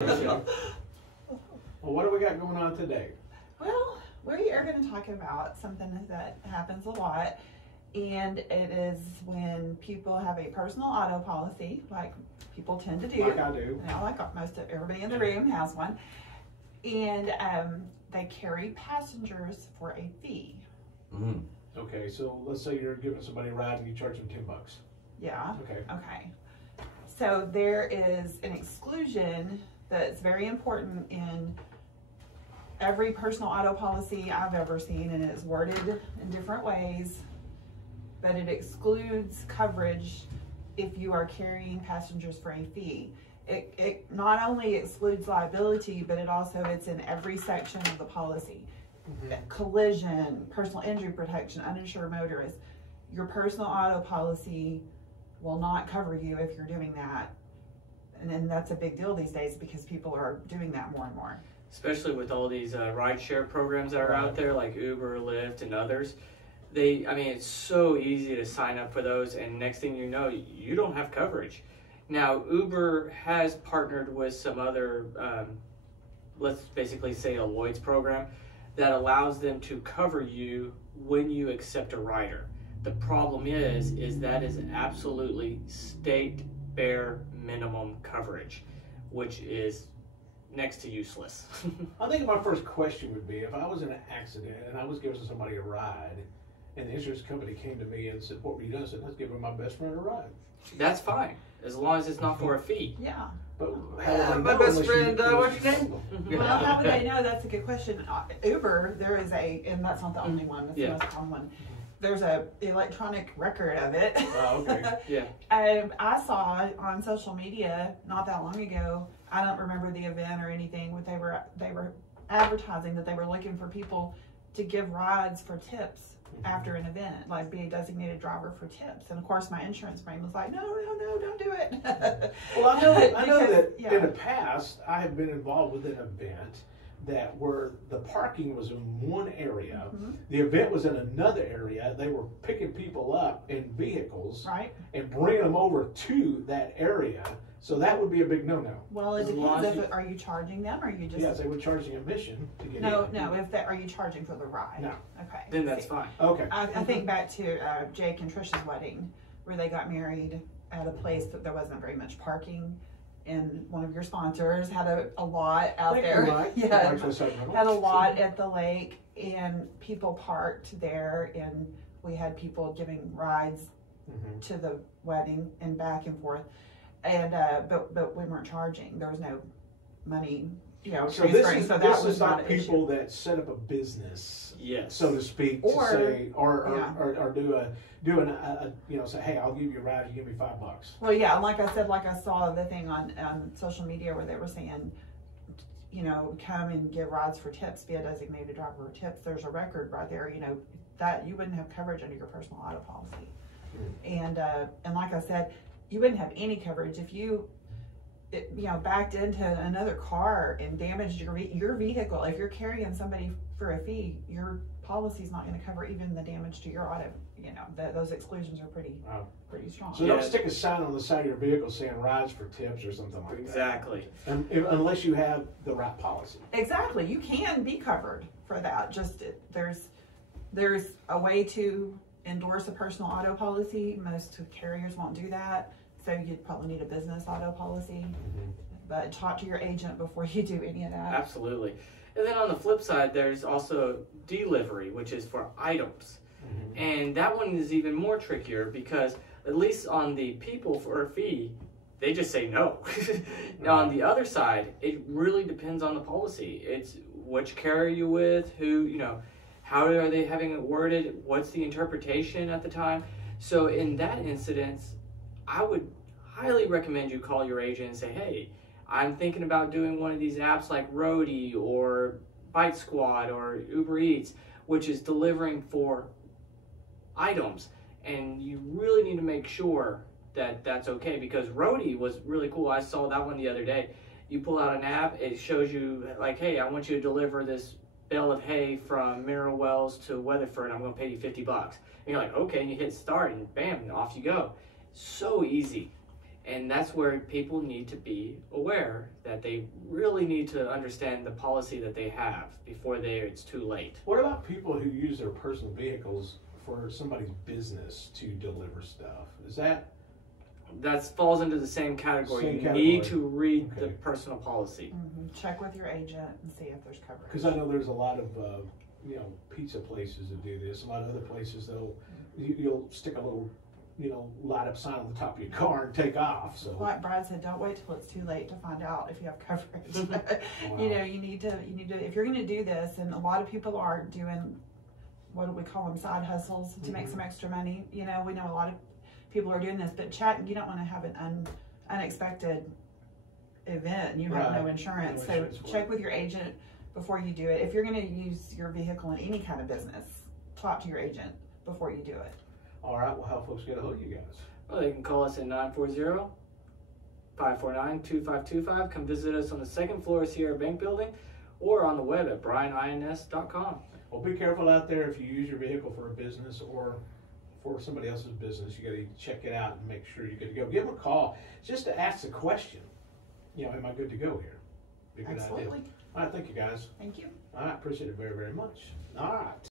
Well, what do we got going on today? Well, we are going to talk about something that happens a lot, and it is when people have a personal auto policy, like people tend to do. Like I do. You know, like most of everybody in the room has one, and they carry passengers for a fee. Mm. Okay, so let's say you're giving somebody a ride and you charge them $10. Yeah. Okay. Okay. So there is an exclusion that's very important in every personal auto policy I've ever seen, and it's worded in different ways, but it excludes coverage if you are carrying passengers for a fee. It not only excludes liability, but it's in every section of the policy. Collision, personal injury protection, uninsured motorist. Your personal auto policy will not cover you if you're doing that. And then that's a big deal these days because people are doing that more and more. Especially with all these rideshare programs that are out there, like Uber, Lyft, and others. It's so easy to sign up for those, and next thing you know, you don't have coverage. Now, Uber has partnered with some other, let's basically say a Lloyd's program, that allows them to cover you when you accept a rider. The problem is that is absolutely state bare minimum coverage, which is next to useless. I think my first question would be, if I was in an accident and I was giving somebody a ride, and the insurance company came to me and said, what were you doing? I said, let's give my best friend a ride. That's fine, as long as it's not for a fee. Yeah. But how would I my know best unless friend, what's your name? Well, how would they know? That's a good question. Uber, there is and that's not the only one, that's the Yeah. most common one. There's a electronic record of it. Oh, okay. Yeah. I saw on social media not that long ago, I don't remember the event or anything, but they were advertising that they were looking for people to give rides for tips after an event, like be a designated driver for tips. And of course my insurance brain was like, no, don't do it. Well, I know that yeah. in the past, I have been involved with an event that where the parking was in one area, the event was in another area. They were picking people up in vehicles, Right. and bringing them over to that area. So that would be a big no-no. Well, it As long depends. as Are you charging them, or are you just? Yes, they were charging admission to get No. in. Are you charging for the ride? No. Okay. Then that's fine. Okay. I think back to Jake and Trisha's wedding, where they got married at a place that there wasn't very much parking, and one of your sponsors had a lot out Thank there. you, Mike. Yeah, Mike for the second had a one. lot at the lake, and people parked there, and we had people giving rides to the wedding and back and forth, and but we weren't charging. There was no money, So transferring. this So that is was not not an people issue. that set up a business, Yes. so to speak, Or- to say, or Yeah. say, hey, I'll give you a ride, you give me $5. Well, yeah, like I said, I saw the thing on social media where they were saying, come and get rides for tips, be a designated driver for tips. There's a record right there, that you wouldn't have coverage under your personal auto policy. And like I said, you wouldn't have any coverage if you backed into another car and damaged your vehicle. If you're carrying somebody for a fee, your policy's not going to cover even the damage to your auto. Those exclusions are pretty strong. So don't stick a sign on the side of your vehicle saying rides for tips or something like Exactly. that. Unless you have the right policy. Exactly, you can be covered for that. Just there's a way to endorse a personal auto policy. Most carriers won't do that, so you'd probably need a business auto policy. But talk to your agent before you do any of that. Absolutely. And then on the flip side, there's also delivery, which is for items. And that one is even more trickier because at least on the people for a fee, they just say no. Now on the other side, it really depends on the policy. It's which carrier you with, who, how are they having it worded, what's the interpretation at the time. So in that incidence, I would highly recommend you call your agent and say, hey, I'm thinking about doing one of these apps like Roadie or Bite Squad or Uber Eats, which is delivering for items, and you really need to make sure that that's okay, because Roadie was really cool. I saw that one the other day. You pull out an app, it shows you like, hey, I want you to deliver this bale of hay from Mineral Wells to Weatherford. I'm going to pay you $50. And you're like, okay, and you hit start, and bam, off you go. So easy. And that's where people need to be aware that they really need to understand the policy that they have before it's too late. What about people who use their personal vehicles for somebody's business to deliver stuff? That falls into the same category. Same you category. need to read Okay. the personal policy. Check with your agent and see if there's coverage. Because I know there's a lot of pizza places that do this. A lot of other places, though, you'll stick a little light up sign on the top of your car and take off. So Like Brad said, don't wait till it's too late to find out if you have coverage. Wow. You need to if you're going to do this, and a lot of people are doing, what do we call them, side hustles to make some extra money. We know a lot of people are doing this, but you don't want to have an unexpected event and you have no insurance. So check with your agent before you do it. If you're going to use your vehicle in any kind of business, talk to your agent before you do it. all right, well, how folks get a hold of you guys? Well, they can call us at 940-549-2525. Come visit us on the second floor of Sierra Bank Building or on the web at brianins.com. Well, be careful out there if you use your vehicle for a business or for somebody else's business. You got to check it out and make sure you're good to go. Give them a call just to ask the question. Am I good to go here? Be a good Absolutely. idea. All right, thank you guys. Thank you. I appreciate it very, very much. All right.